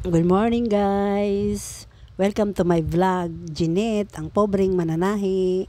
Good morning guys! Welcome to my vlog, Jeanette, ang pobreng mananahi.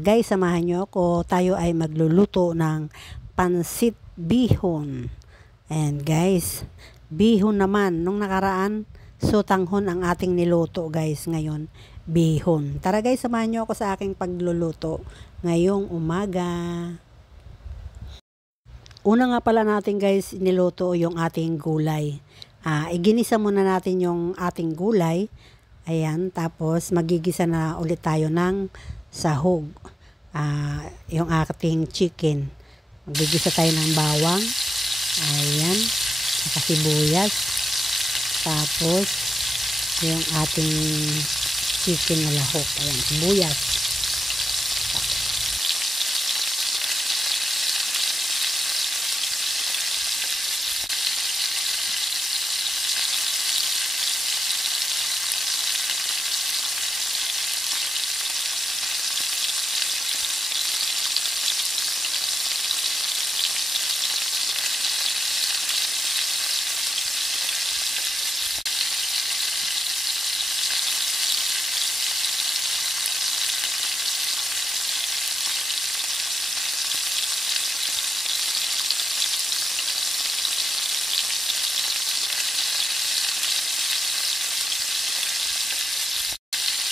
Guys, samahan nyo ako. Tayo ay magluluto ng pansit bihon. And guys, bihon naman. Nung nakaraan, sotanghon ang ating niluto guys. Ngayon, bihon. Tara guys, samahan nyo ako sa aking pagluluto ngayong umaga. Una nga pala natin guys, niluto yung ating gulay. Iginisa muna natin yung ating gulay. Ayan, tapos magigisa na ulit tayo ng sahog. Yung ating chicken. Magigisa tayo ng bawang. Ayan, saka sibuyas. Tapos, yung ating chicken na lahok. Ayan, sibuyas.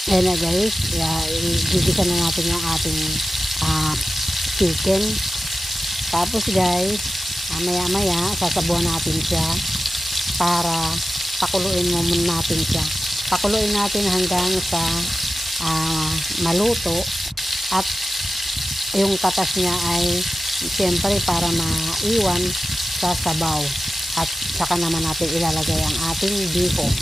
Ayan na guys, gigisa na natin yung ating chicken. Tapos guys, maya maya sasabuan natin siya para pakuluin mo muna natin siya. Pakuluin natin hanggang sa maluto at yung katas niya ay siyempre para maiwan sa sabaw. At saka naman natin ilalagay ang ating bihon.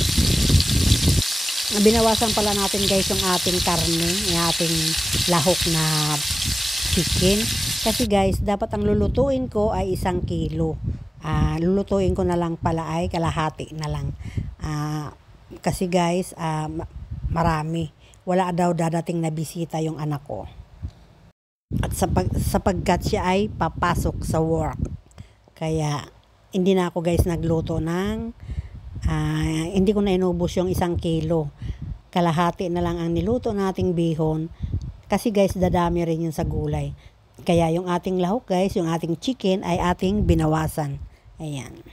Binawasan pala natin guys yung ating karne, yung ating lahok na chicken. Kasi guys, dapat ang lulutuin ko ay 1 kilo. Lulutuin ko na lang pala ay kalahati na lang. Kasi guys, marami. Wala daw dadating na bisita yung anak ko. At sapagkat siya ay papasok sa work. Kaya, hindi na ako guys nagluto ng hindi ko na inubos yung 1 kilo. Kalahati na lang ang niluto nating bihon. Kasi guys, dadami rin yun sa gulay. Kaya yung ating lahok guys, yung ating chicken ay ating binawasan. Ayan.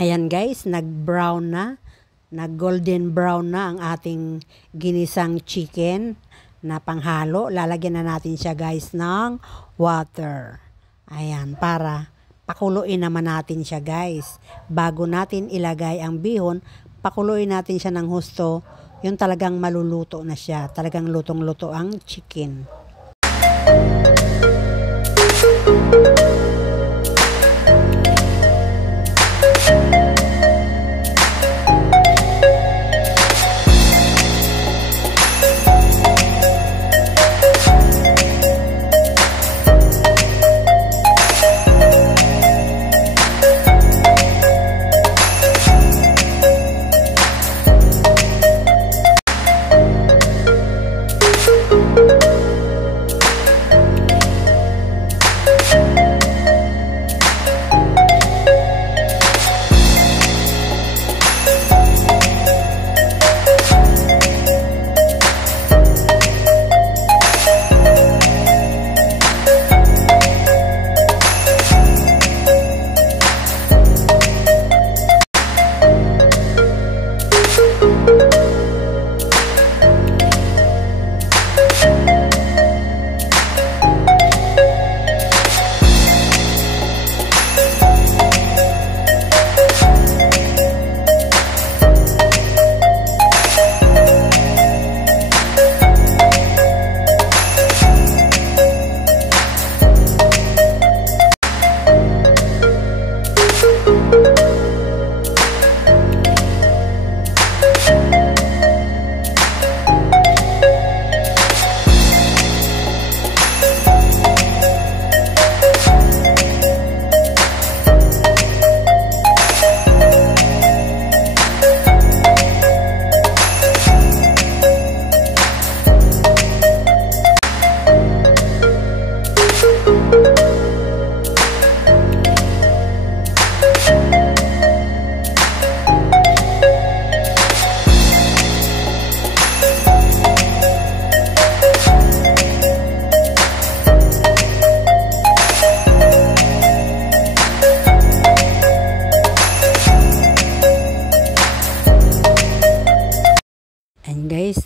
Ayan guys, nag-brown na, nag-golden brown na ang ating ginisang chicken na panghalo. Lalagyan na natin siya guys ng water. Ayan, para pakuluin naman natin siya guys. Bago natin ilagay ang bihon, pakuluin natin siya ng husto. Yung talagang maluluto na siya. Talagang lutong-luto ang chicken.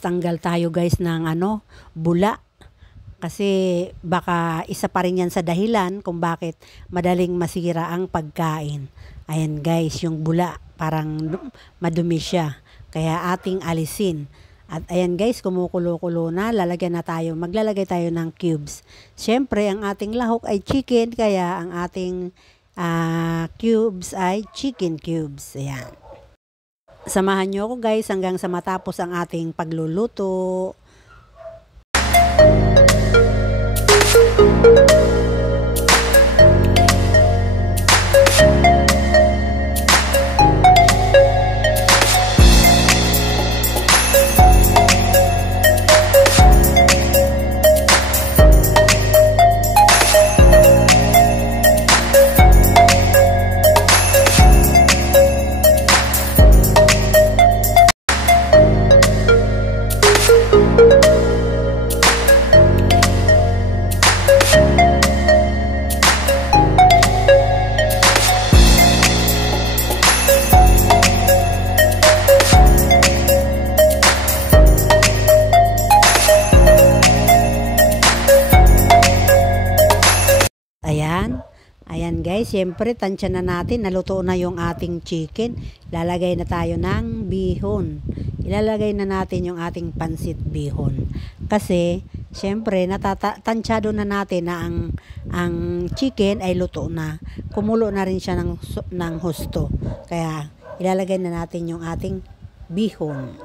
tanggal tayo guys ng bula. Kasi baka isa pa rin yan sa dahilan kung bakit madaling masira ang pagkain. Ayan guys, yung bula parang madumi siya. Kaya ating alisin. At ayan guys, kumukulo-kulo na, maglalagay tayo ng cubes. Siyempre, ang ating lahok ay chicken, kaya ang ating cubes ay chicken cubes. Ayan. Samahan nyo ako guys hanggang sa matapos ang ating pagluluto. Ayan guys, siyempre tansya na natin, naluto na yung ating chicken. Lalagay na tayo ng bihon. Ilalagay na natin yung ating pansit bihon. Kasi siyempre tansyado na natin na ang chicken ay luto na. Kumulo na rin siya ng husto. Kaya ilalagay na natin yung ating bihon.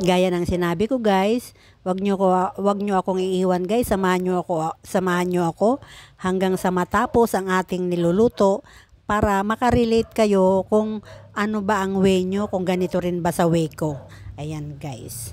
Gaya ng sinabi ko guys, wag nyo akong iiwan guys, samahan nyo ako hanggang sa matapos ang ating niluluto para makarelate kayo kung ano ba ang way nyo, kung ganito rin ba sa way ko. Ayan guys.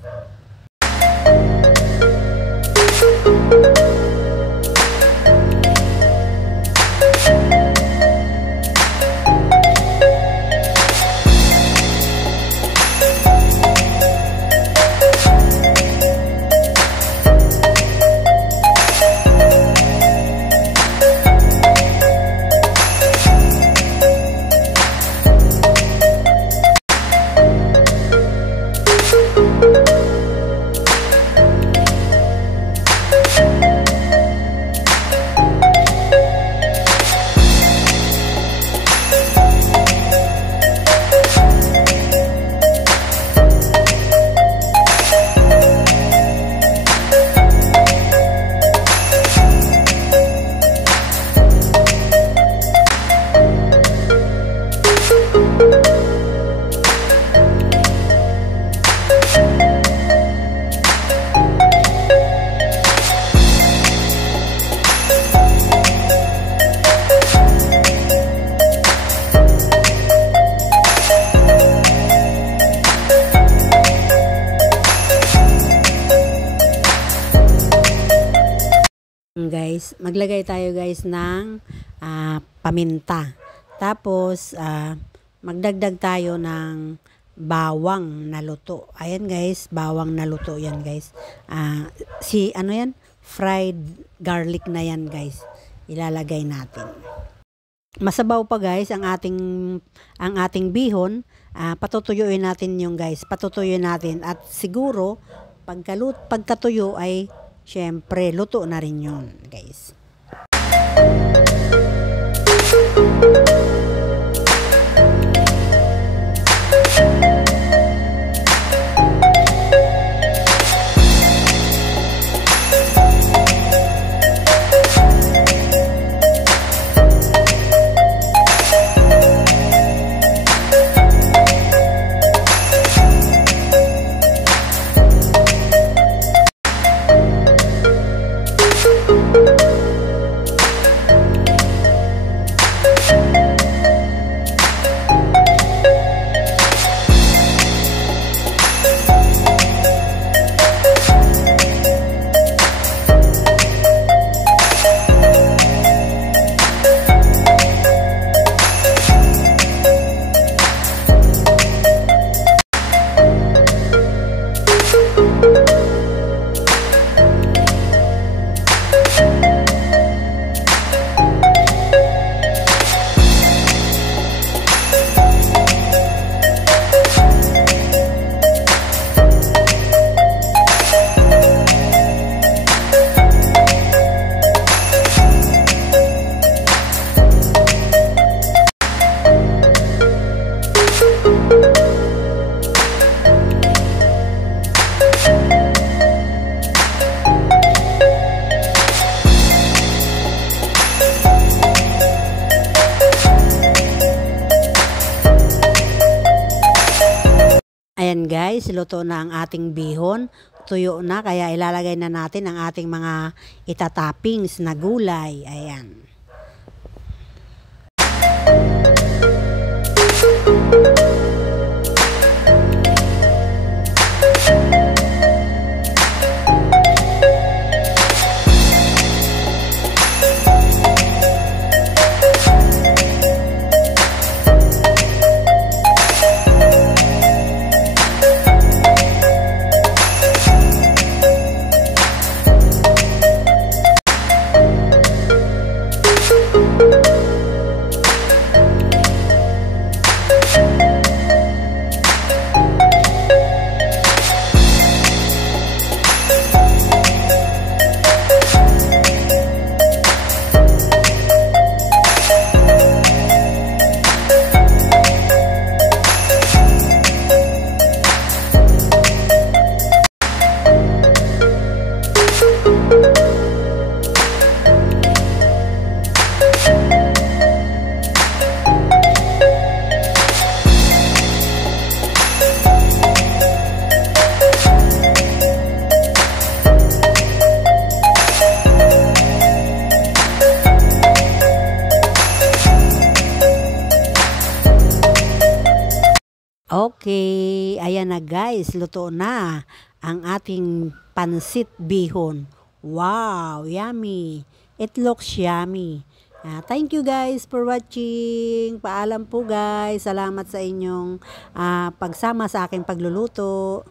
Guys, maglagay tayo guys ng paminta. Tapos magdagdag tayo ng bawang na luto. Ayan guys, bawang na luto yan guys. Fried garlic na yan guys. Ilalagay natin. Masabaw pa guys ang ating bihon. Patutuyuin natin yung guys. Patutuyuin natin at siguro pagkatuyo ay syempre, luto na rin yun, guys. Ayan guys, luto na ang ating bihon. Tuyo na, kaya ilalagay na natin ang ating mga itatoppings na gulay. Ayan. Okay, ayan na guys, luto na ang ating pansit bihon. Wow, yummy. It looks yummy. Thank you guys for watching. Paalam po guys. Salamat sa inyong pagsama sa aking pagluluto.